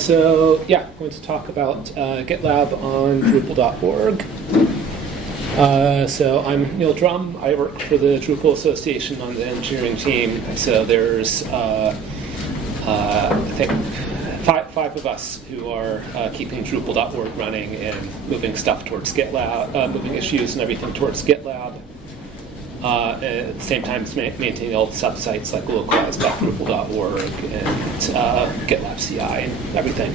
So yeah, I'm going to talk about GitLab on Drupal.org. So I'm Neil Drum. I work for the Drupal Association on the engineering team. So there's, I think, five of us who are keeping Drupal.org running and moving stuff towards GitLab, moving issues and everything towards GitLab. At the same time, maintaining all the subsites like localize.drupal.org and GitLab CI and everything.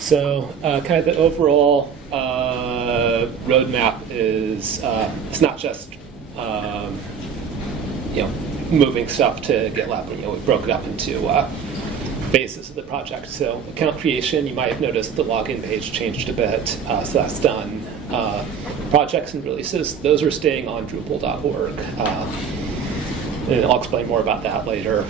So kind of the overall roadmap is it's not just moving stuff to GitLab. We broke it up into phases of the project. So account creation, you might have noticed the login page changed a bit, so that's done. Projects and releases, those are staying on Drupal.org. And I'll explain more about that later.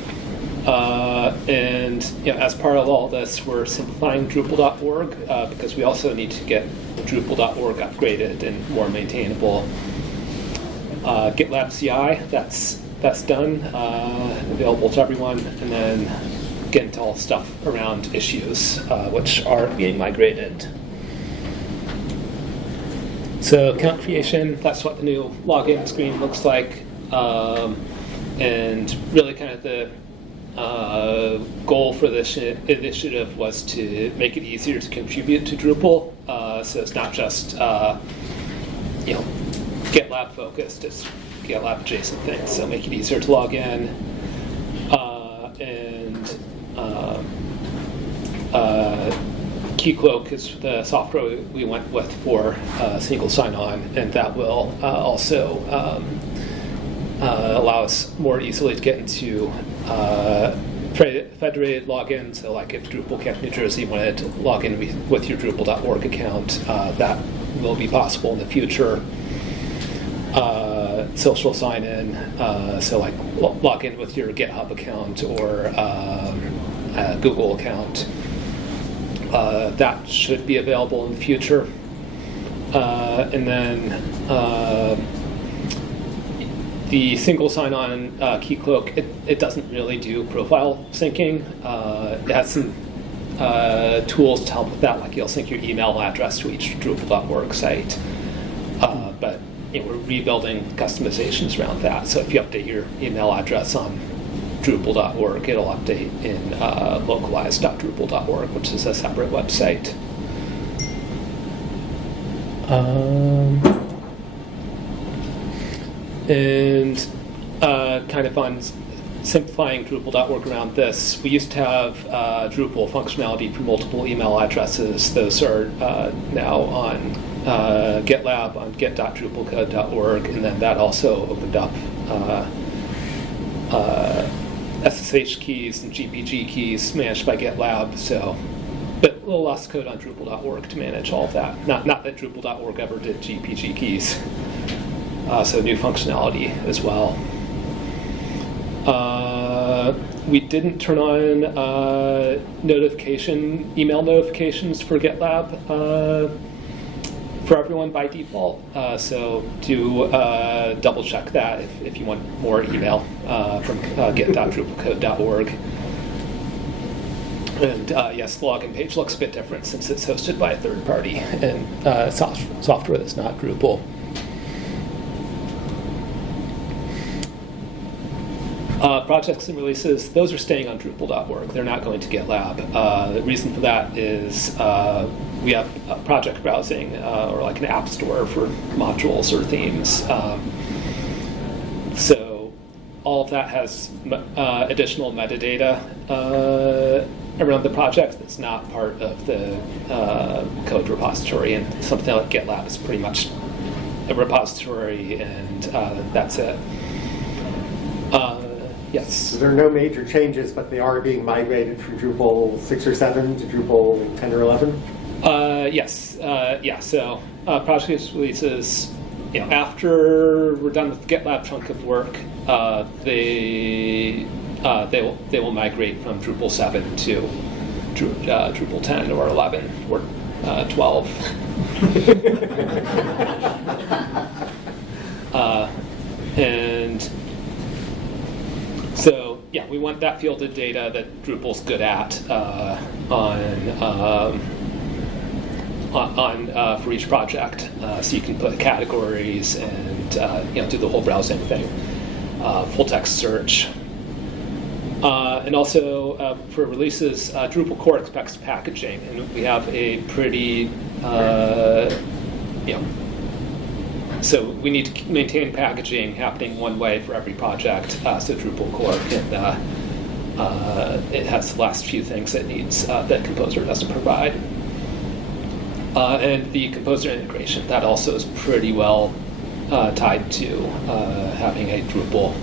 And as part of all this, we're simplifying Drupal.org because we also need to get Drupal.org upgraded and more maintainable. GitLab CI, that's done, available to everyone, and then get into all stuff around issues, which are being migrated. So account creation, that's what the new login screen looks like. And really kind of the goal for this initiative was to make it easier to contribute to Drupal. So it's not just GitLab focused, it's GitLab adjacent things. So make it easier to log in. Keycloak is the software we went with for single sign-on, and that will also allow us more easily to get into federated login. So like if Drupal Camp New Jersey wanted to log in with your Drupal.org account, that will be possible in the future. Social sign-in, so like log in with your GitHub account or Google account. That should be available in the future. And then the single sign-on Keycloak, it doesn't really do profile syncing. It has some tools to help with that, like you'll sync your email address to each Drupal.org site. But we're rebuilding customizations around that. So if you update your email address on Drupal.org, it'll update in localize.drupal.org, which is a separate website. And kind of on simplifying Drupal.org around this, we used to have Drupal functionality for multiple email addresses. Those are now on GitLab on git.drupalcode.org, and then that also opened up SSH keys and GPG keys managed by GitLab, so but a little less code on Drupal.org to manage all of that. Not that Drupal.org ever did GPG keys, so new functionality as well. We didn't turn on email notifications for GitLab for everyone by default, so do double check that if you want more email from git.drupalcode.org. And yes, the login page looks a bit different since it's hosted by a third party and software that's not Drupal. Projects and releases, those are staying on Drupal.org. They're not going to GitLab. The reason for that is we have project browsing or like an app store for modules or themes. So all of that has additional metadata around the project that's not part of the code repository. And something like GitLab is pretty much a repository, and that's it. Yes. So there are no major changes, but they are being migrated from Drupal 6 or 7 to Drupal 10 or 11? Yes. Yeah. So project releases, after we're done with the GitLab chunk of work, they will migrate from Drupal 7 to Drupal 10 or 11 or 12. And so yeah, we want that fielded data that Drupal's good at for each project, so you can put categories and do the whole browsing thing, full text search, and also for releases, Drupal core expects packaging, and we have a pretty so we need to maintain packaging happening one way for every project, so Drupal core can it has the last few things it needs that Composer doesn't provide. And the Composer integration, that also is pretty well tied to having a Drupal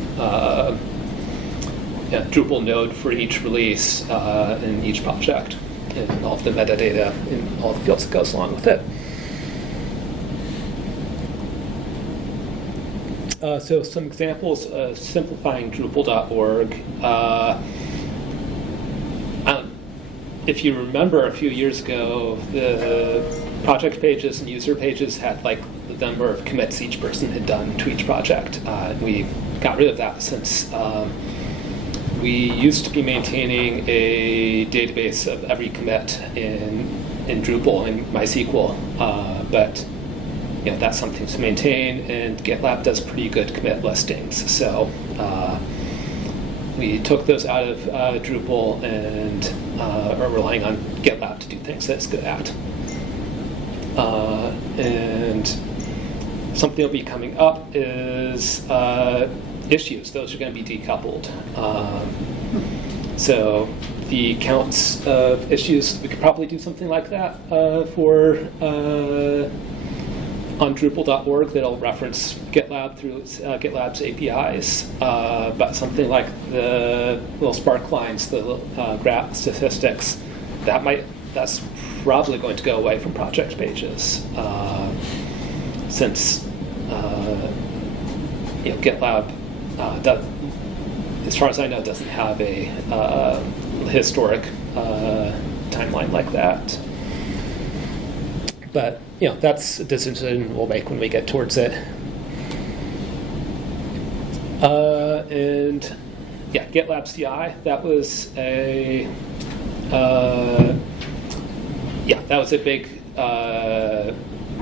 node for each release in each project, and all of the metadata and all the fields that goes along with it. So some examples of simplifying Drupal.org. If you remember a few years ago, the project pages and user pages had like the number of commits each person had done to each project. We got rid of that since we used to be maintaining a database of every commit in Drupal and MySQL, but that's something to maintain, and GitLab does pretty good commit listings. So we took those out of Drupal and are relying on GitLab to do things that it's good at. And something that'll be coming up is issues. Those are going to be decoupled. So the counts of issues, we could probably do something like that for on Drupal.org that'll reference GitLab through GitLab's APIs, but something like the little spark lines, the little graph statistics, that's probably going to go away from project pages, since GitLab, as far as I know, doesn't have a historic timeline like that. But that's a decision we'll make when we get towards it. And GitLab CI, that was a big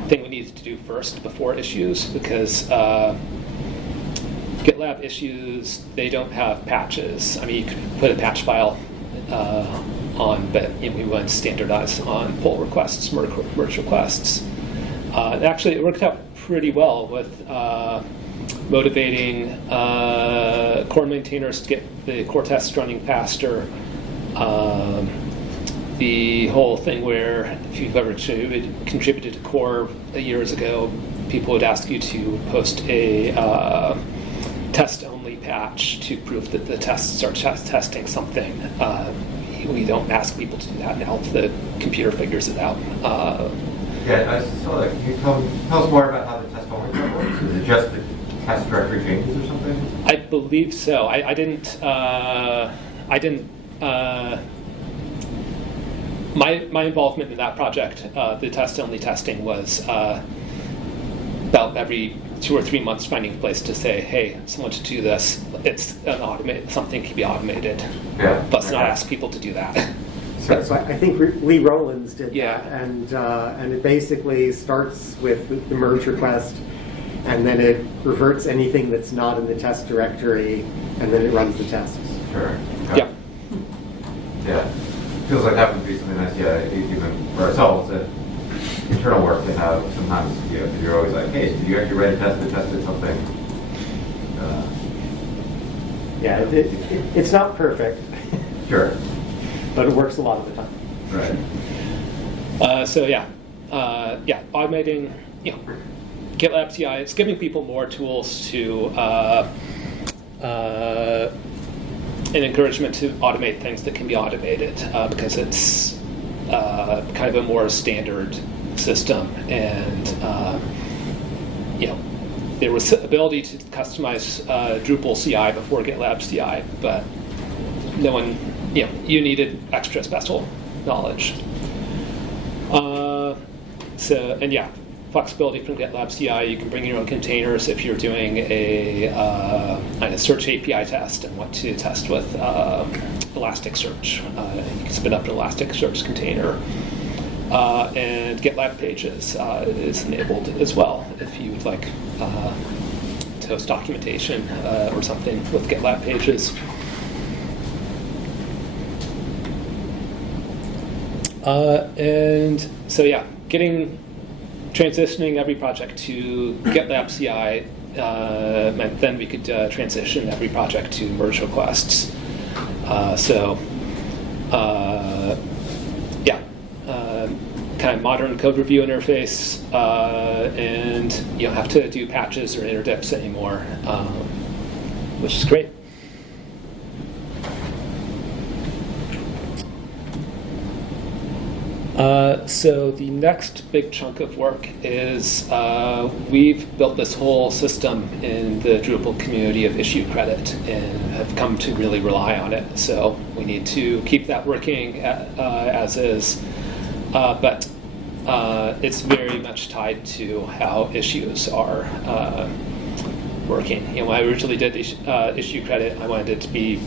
thing we needed to do first before issues, because GitLab issues, they don't have patches. I mean, you could put a patch file on, but we want to standardize on pull requests, merge requests. And actually, it worked out pretty well with motivating core maintainers to get the core tests running faster. The whole thing where if you've ever contributed to core years ago, people would ask you to post a test-only patch to prove that the tests are testing something. We don't ask people to do that now. The computer figures it out. I saw that. Can you tell us more about how the test-only part works? Is it just the test directory changes or something? I believe so. I didn't. My involvement in that project, the test-only testing, was about every 2 or 3 months finding a place to say, hey, someone to do this. It's something can be automated. Yeah. Let's not ask people to do that. So I think Lee Rowlands did that, and it basically starts with the merge request, and then it reverts anything that's not in the test directory, and then it runs the tests. Sure. Yeah. Yeah. Feels like that would be something nice, even for ourselves, that internal work to have sometimes, you're always like, hey, did you actually write a test that tested something? It's not perfect. Sure. But it works a lot of the time. Right. Automating, GitLab CI, it's giving people more tools to, an encouragement to automate things that can be automated, because it's kind of a more standard system, and there was ability to customize Drupal CI before GitLab CI, but no one, you needed extra special knowledge. flexibility from GitLab CI. You can bring your own containers if you're doing a search API test and want to test with Elasticsearch. You can spin up an Elasticsearch container. And GitLab Pages is enabled as well if you would like to host documentation or something with GitLab Pages. And so yeah, transitioning every project to GitLab CI meant then we could transition every project to merge requests. Kind of modern code review interface, and you don't have to do patches or interdips anymore, which is great. So the next big chunk of work is we've built this whole system in the Drupal community of issue credit and have come to really rely on it. So we need to keep that working as is, but it's very much tied to how issues are working. When I originally did issue credit, I wanted it to be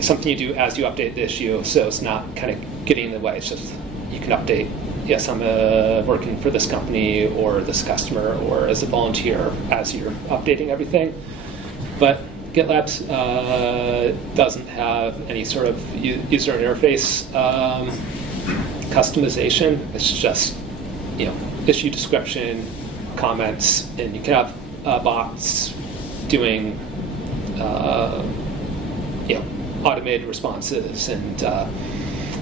something you do as you update the issue, so it's not kind of getting in the way. It's just you can update, yes, I'm working for this company or this customer or as a volunteer as you're updating everything. But GitLab doesn't have any sort of user interface customization. It's just issue description, comments, and you can have bots doing automated responses, and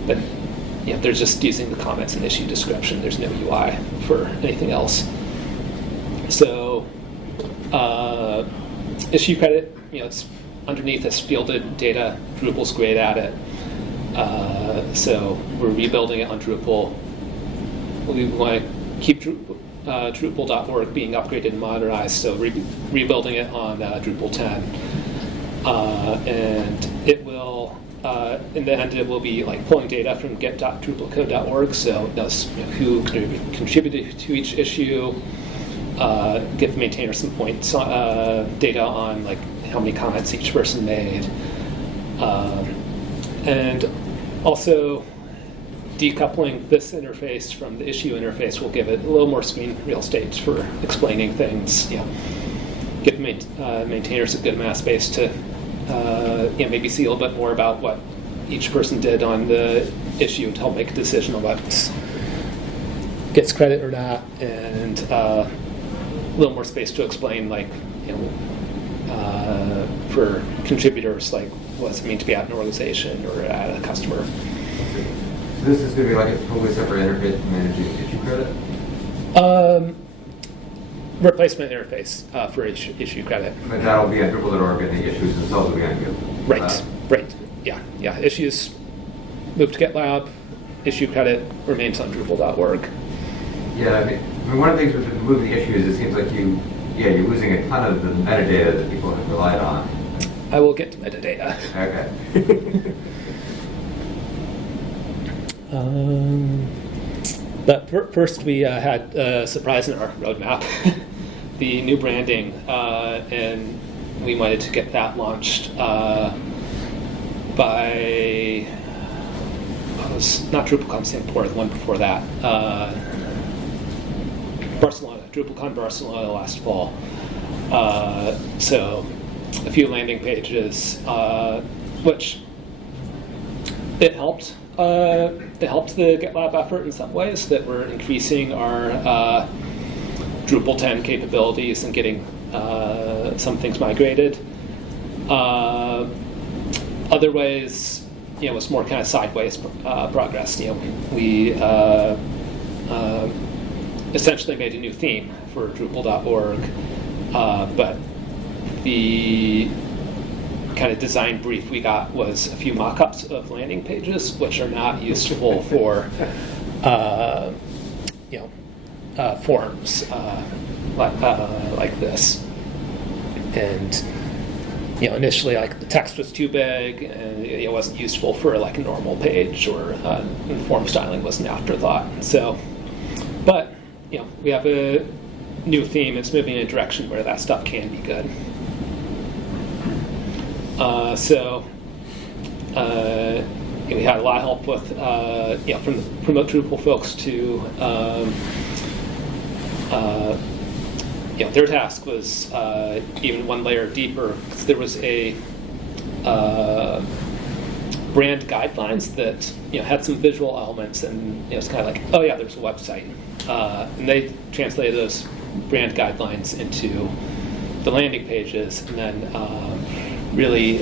but they're just using the comments and issue description. There's no UI for anything else. So issue credit, it's underneath this fielded data. Drupal's great at it. So we're rebuilding it on Drupal. We want to keep Drupal.org being upgraded and modernized, so rebuilding it on Drupal 10. And it will, in the end, it will be like pulling data from get.drupalcode.org, so it knows who contributed to each issue, give maintainers some points, data on like how many comments each person made, and also decoupling this interface from the issue interface will give it a little more screen real estate for explaining things. Give maintainers a good amount of space to maybe see a little bit more about what each person did on the issue to help make a decision on what gets credit or not, and a little more space to explain, like for contributors, like what does it mean to be at an organization or at a customer. So this is going to be like a totally separate interface for managing issue credit? Replacement interface for issue credit. But that'll be on Drupal.org, and the issues themselves will be on GitLab. Right. Yeah. Issues move to GitLab. Issue credit remains on Drupal.org. Yeah, I mean, one of the things with moving the issues, it seems like you're losing a ton of the metadata that people have relied on. I will get to metadata. Okay. But first we had a surprise in our roadmap, the new branding, and we wanted to get that launched by, it was not DrupalCon Singapore, the one before that, Barcelona, DrupalCon Barcelona last fall. So a few landing pages, which it helped. It helped the GitLab effort in some ways, that we're increasing our Drupal 10 capabilities and getting some things migrated. Other ways, it was more kind of sideways progress. We essentially made a new theme for Drupal.org, but the kind of design brief we got was a few mock-ups of landing pages, which are not useful for forums like this. And initially, like, the text was too big, and it wasn't useful for like a normal page, or form styling was an afterthought. So, but we have a new theme. It's moving in a direction where that stuff can be good. We had a lot of help with, from the Promote Drupal folks to, their task was even one layer deeper, because there was a brand guidelines that had some visual elements, and it's kind of like, oh yeah, there's a website, and they translated those brand guidelines into the landing pages, and then really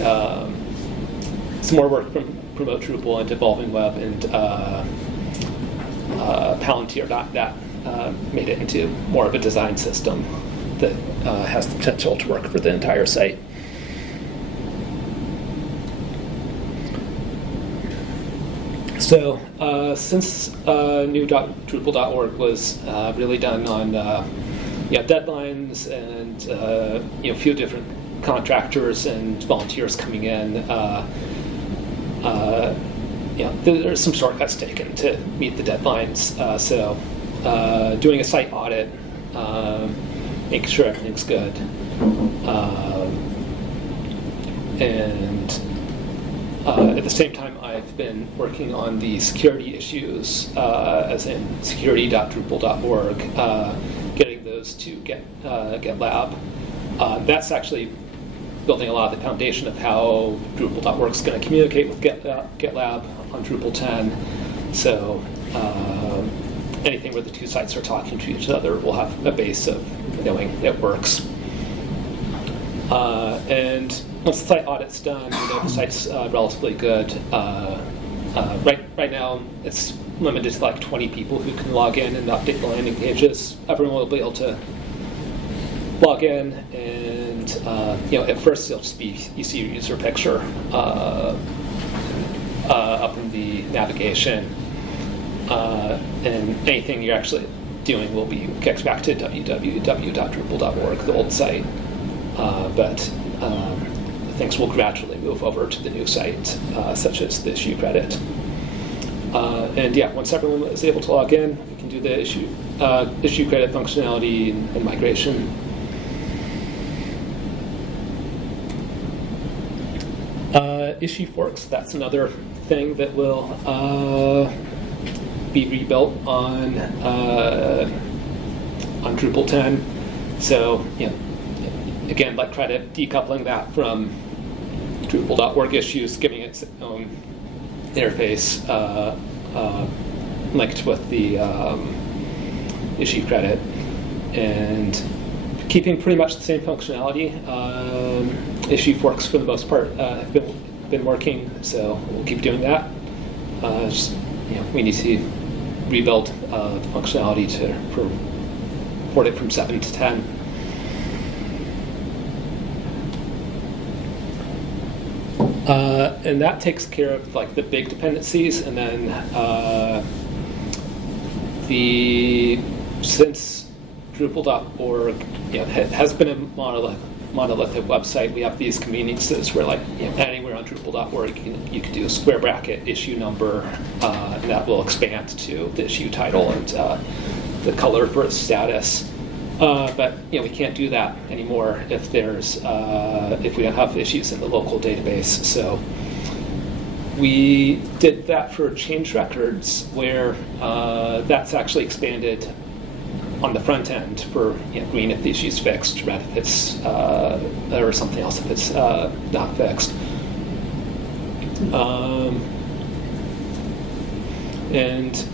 some more work from Promote Drupal and Evolving Web and Palantir that made it into more of a design system that has the potential to work for the entire site. So since new.drupal.org was really done on deadlines and a few different contractors and volunteers coming in, there's some shortcuts taken to meet the deadlines. So doing a site audit, making sure everything's good, and at the same time, I've been working on the security issues, as in security.drupal.org, getting those to GitLab. That's actually building a lot of the foundation of how Drupal.org is going to communicate with GitLab on Drupal 10. So anything where the two sites are talking to each other will have a base of knowing it works. And once the site audit's done, the site's relatively good. Right now, it's limited to like 20 people who can log in and update the landing pages. Everyone will be able to log in, and at first it'll just be you see your user picture up in the navigation, and anything you're actually doing will be kicked back to www.drupal.org, the old site. But things will gradually move over to the new site, such as the issue credit. And once everyone is able to log in, we can do the issue credit functionality and migration. Issue forks, that's another thing that will be rebuilt on Drupal 10. So, again, like credit, decoupling that from Drupal.org issues, giving it its own interface linked with the issue credit, and keeping pretty much the same functionality. Issue forks, for the most part, have been working, so we'll keep doing that. We need to rebuild the functionality to port it from 7 to 10. And that takes care of like the big dependencies, and then since Drupal.org has been a monolithic website, we have these conveniences where anywhere on Drupal.org you can do a square bracket issue number, and that will expand to the issue title and the color for its status. But we can't do that anymore if we don't have issues in the local database. So we did that for change records, where that's actually expanded on the front end for green if the issue's fixed, red if it's or something else if it's not fixed. And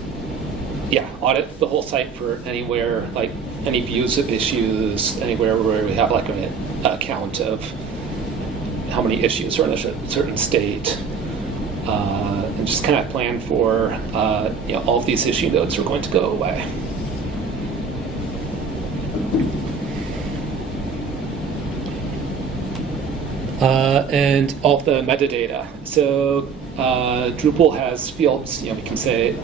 audit the whole site for anywhere, like any views of issues, anywhere where we have like an count of how many issues are in a certain state, and just kind of plan for all of these issue nodes are going to go away. And all of the metadata. So Drupal has fields. We can say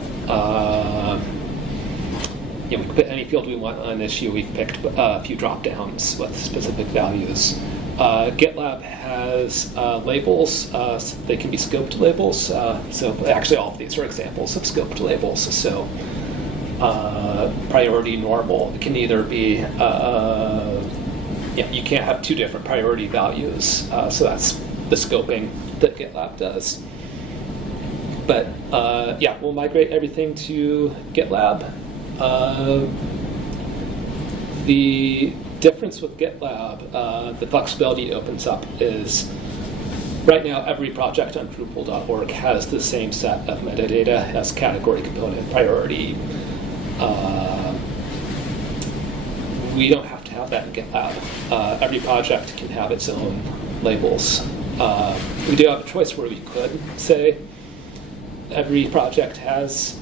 we can put any field we want on an issue. We've picked a few drop downs with specific values. GitLab has labels. They can be scoped labels. So actually, all of these are examples of scoped labels. So priority normal. It can either be, you can't have two different priority values, so that's the scoping that GitLab does. But we'll migrate everything to GitLab. The difference with GitLab, the flexibility it opens up is, right now every project on Drupal.org has the same set of metadata as category, component, priority. We don't have to have that in GitLab. Every project can have its own labels. We do have a choice where we could say every project has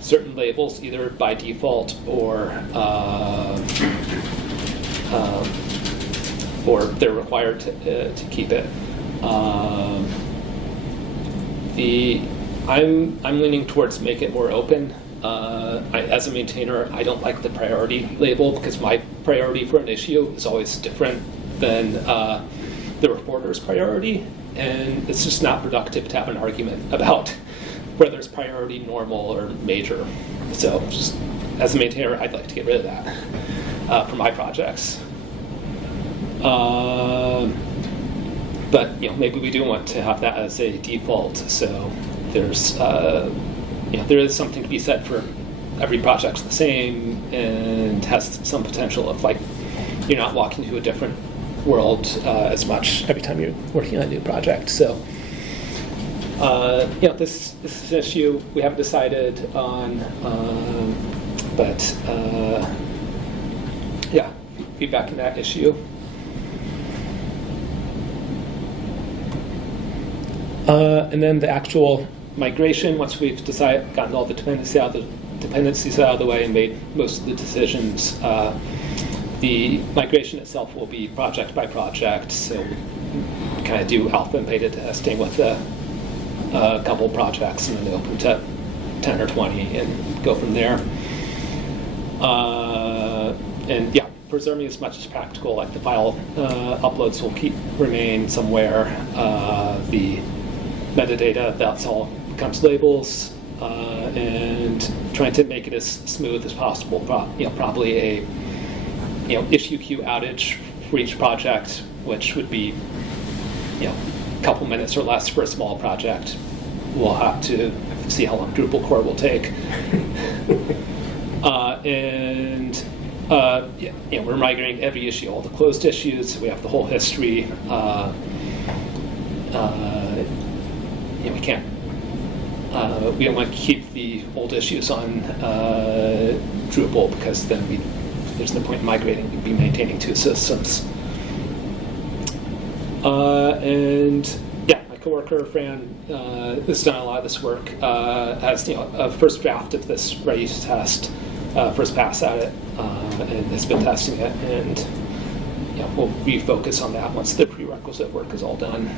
certain labels, either by default or they're required to keep it. I'm leaning towards make it more open. As a maintainer, I don't like the priority label because my priority for an issue is always different than the reporter's priority, and it's just not productive to have an argument about whether it's priority, normal, or major. So just as a maintainer, I'd like to get rid of that for my projects. But maybe we do want to have that as a default. So there's there is something to be said for every project's the same and has some potential of you're not walking to a different world as much every time you're working on a new project. So this is an issue we haven't decided on, but feedback in that issue. And then the actual migration, once we've gotten all the dependencies out of the way and made most of the decisions, the migration itself will be project by project. So we'll kind of do alpha and beta testing with a couple projects and then open to 10 or 20 and go from there. Preserving as much as practical, like the file uploads will remain somewhere. The metadata, that's all becomes labels, and trying to make it as smooth as possible. Probably a issue queue outage for each project, which would be a couple minutes or less for a small project. We'll have to see how long Drupal core will take. We're migrating every issue, all the closed issues. We have the whole history. We don't want to keep the old issues on Drupal because then there's no point in migrating. We'd be maintaining two systems. My coworker Fran has done a lot of this work. Has a first draft of this ready to test, first pass at it, and has been testing it. And we'll refocus on that once the prerequisite work is all done.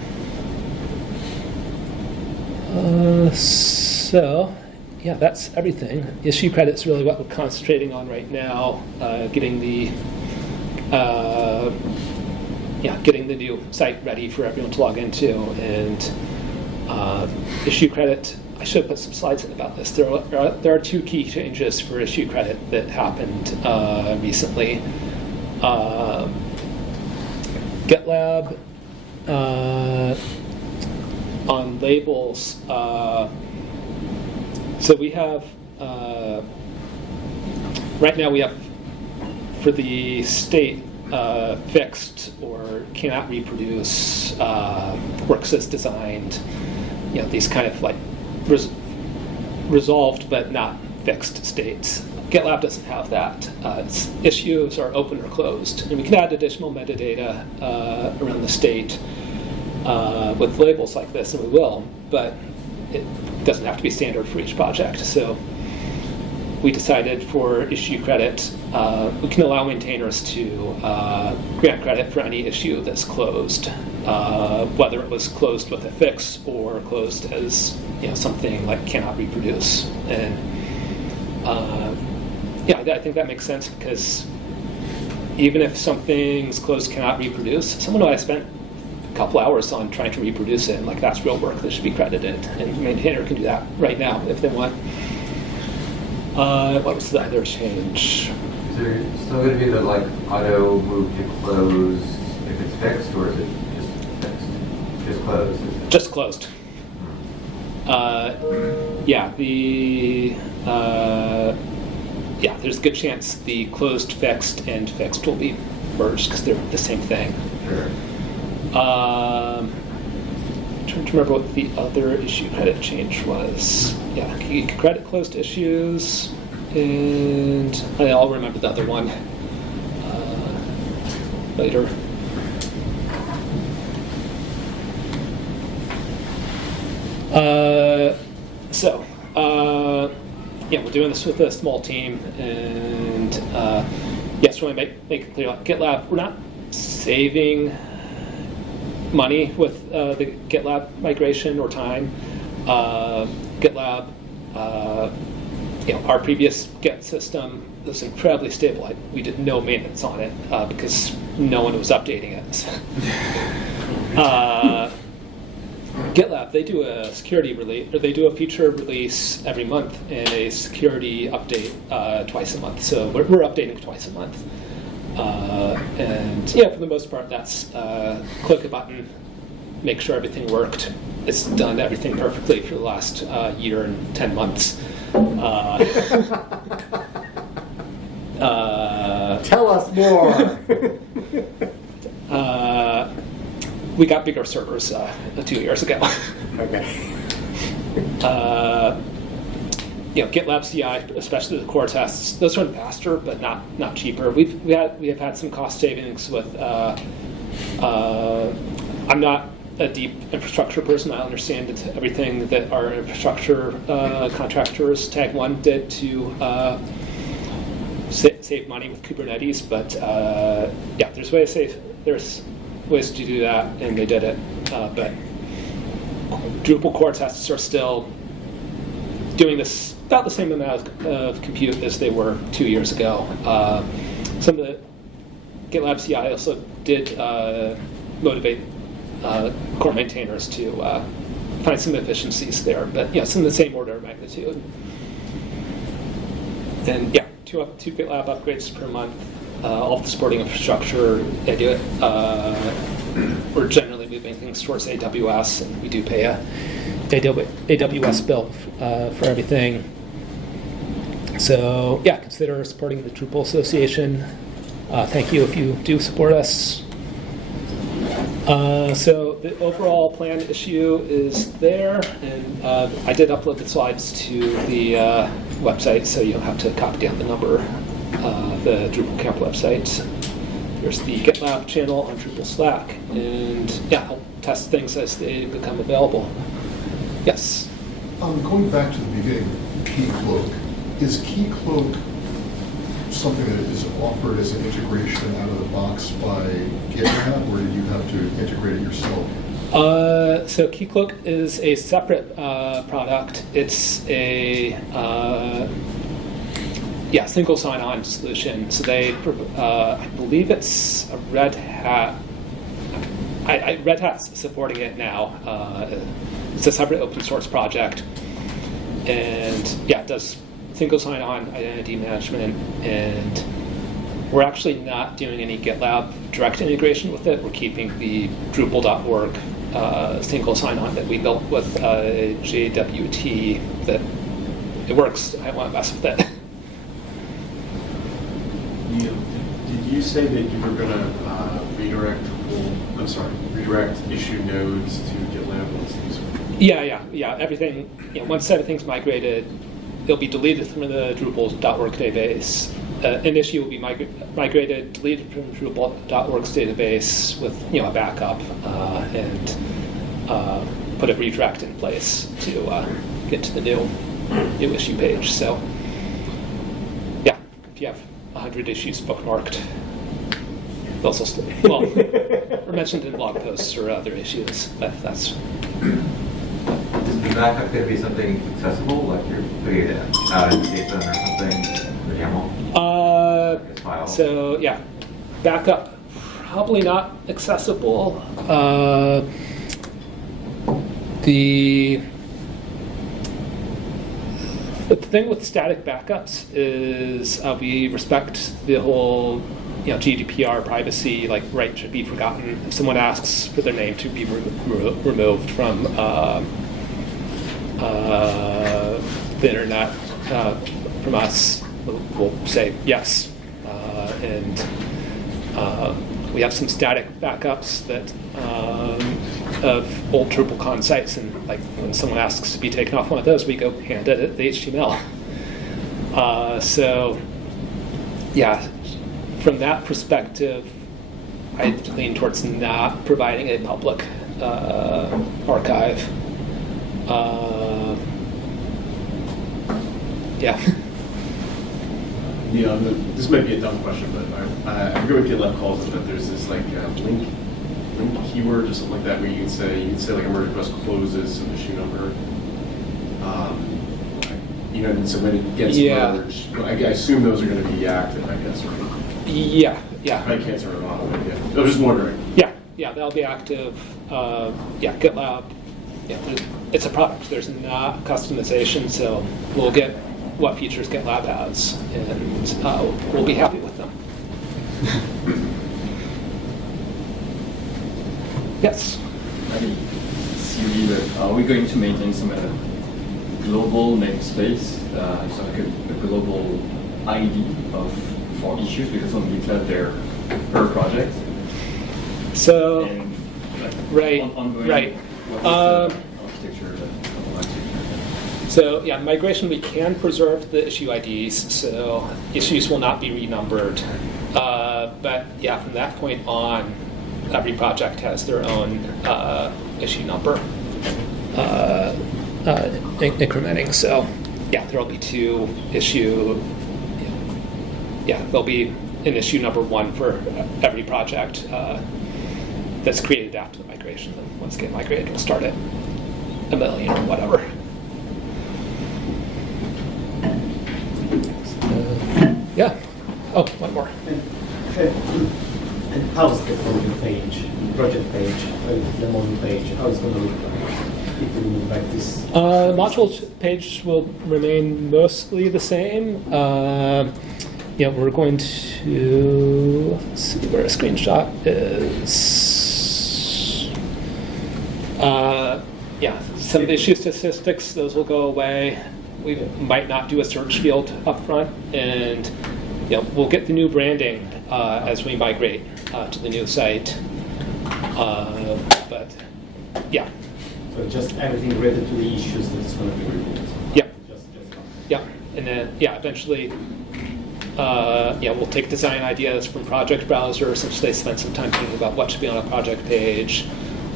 That's everything. Issue credit's really what we're concentrating on right now. Getting the new site ready for everyone to log into, and issue credit. I should put some slides in about this. There are two key changes for issue credit that happened recently. GitLab on labels. So we have right now we have for the state fixed or cannot reproduce, works as designed. These kind of resolved but not fixed states. GitLab doesn't have that. Its issues are open or closed, and we can add additional metadata around the state with labels like this, and we will, but it doesn't have to be standard for each project. So we decided for issue credit, we can allow maintainers to grant credit for any issue that's closed, whether it was closed with a fix or closed as something like cannot reproduce. And I think that makes sense, because even if something's closed cannot reproduce, someone might have spent a couple hours on trying to reproduce it, and that's real work that should be credited, and the maintainer can do that right now if they want. What was the other change? Is there still going to be the like auto move to close if it's fixed, or is it just fixed? Just closed? Just closed. There's a good chance the closed fixed and fixed will be merged because they're the same thing. Sure. I'm trying to remember what the other issue credit change was. Yeah, you can credit closed issues, and I'll remember the other one later. We're doing this with a small team, and just want to make it clear, like GitLab, we're not saving money with the GitLab migration or time. GitLab, our previous Git system was incredibly stable. We did no maintenance on it because no one was updating it. GitLab, they do a security release, or they do a feature release every month and a security update twice a month. So we're updating twice a month. For the most part, that's click a button, make sure everything worked. It's done everything perfectly for the last year and 10 months. Tell us more. We got bigger servers 2 years ago. Okay. GitLab CI, especially the core tests, those run faster, but not cheaper. We have had some cost savings with. I'm not a deep infrastructure person. I understand everything that our infrastructure contractors, Tag 1, did to save money with Kubernetes, but there's ways to do that, and they did it. But Drupal core tests are still doing this about the same amount of compute as they were 2 years ago. Some of the GitLab CI also did motivate core maintainers to find some efficiencies there, but it's in the same order of magnitude. And two GitLab upgrades per month. All the supporting infrastructure, they do it. We're generally moving things towards AWS, and we do pay a AWS bill for everything. So consider supporting the Drupal Association. Thank you if you do support us. So the overall plan issue is there, and I did upload the slides to the website, so you don't have to copy down the number. The Drupal Camp website. There's the GitLab channel on Drupal Slack, and I'll test things as they become available. Yes? Going back to the beginning, KeyCloak. Is KeyCloak something that is offered as an integration out of the box by GitLab, or did you have to integrate it yourself? So KeyCloak is a separate product. It's a single sign-on solution. So they, I believe it's a Red Hat. Red Hat's supporting it now. It's a separate open source project, and it does single sign-on identity management. And we're actually not doing any GitLab direct integration with it. We're keeping the Drupal.org single sign-on that we built with JWT. That it works. I don't want to mess with it. Did you say that you were going to redirect issue nodes to GitLab once these were? Yeah. Everything. Once everything's migrated, it'll be deleted from the Drupal.org database. An issue will be migrated, deleted from Drupal.org's database with a backup, and put a redirect in place to get to the new issue page. So if you have 100 issues bookmarked, those will still or mentioned in blog posts or other issues. That's. Is the backup going to be something accessible, like you're putting it out in JSON or something, or YAML? So backup probably not accessible. The thing with static backups is we respect the whole, GDPR privacy, like right should be forgotten. If someone asks for their name to be removed from the internet from us, we'll say yes. And we have some static backups that of old DrupalCon sites, and like when someone asks to be taken off one of those, we go hand edit the HTML. So, yeah, from that perspective, I lean towards not providing a public archive. Yeah. This might be a dumb question, but I forget what GitLab calls it, but there's this like link keyword or something like that where you can say like a merge request closes some issue number. And so when it gets merged, I assume those are going to be active, I guess, right? Yeah. I can't turn it off. I was just wondering. Yeah, they'll be active. GitLab. Yeah, it's a product. There's not customization, so we'll get what features GitLab has, and we'll be happy with them. Yes. Siri, are we going to maintain some global namespace, so like a global ID for issues? Because on GitLab they're per project. So, And, right. What is the architecture? So yeah, migration, we can preserve the issue IDs, so issues will not be renumbered. But yeah, from that point on, every project has their own issue number incrementing. So yeah, there'll be two issue. Yeah, there'll be an issue number 1 for every project that's created after the migration. And once it gets migrated, we'll start at 1 million or whatever. Yeah. Oh, one more. And how's the project page, the module page, how is it going to look like if we move back this? Module page will remain mostly the same. We're going to, let's see where a screenshot is. Some of the issue statistics, those will go away. We might not do a search field up front, and we'll get the new branding as we migrate to the new site. But yeah. So just everything related to the issues that's going to be removed. Yeah. Just Yeah, and then eventually, we'll take design ideas from Project Browser, since they spent some time thinking about what should be on a project page.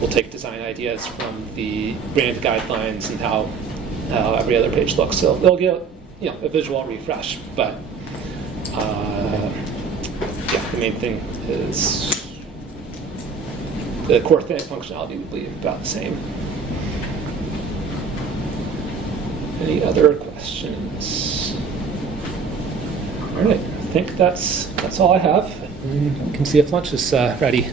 We'll take design ideas from the brand guidelines and how every other page looks. So they'll get a visual refresh, but the main thing is the core functionality will be about the same. Any other questions? All right, I think that's all I have. You can see if lunch is ready.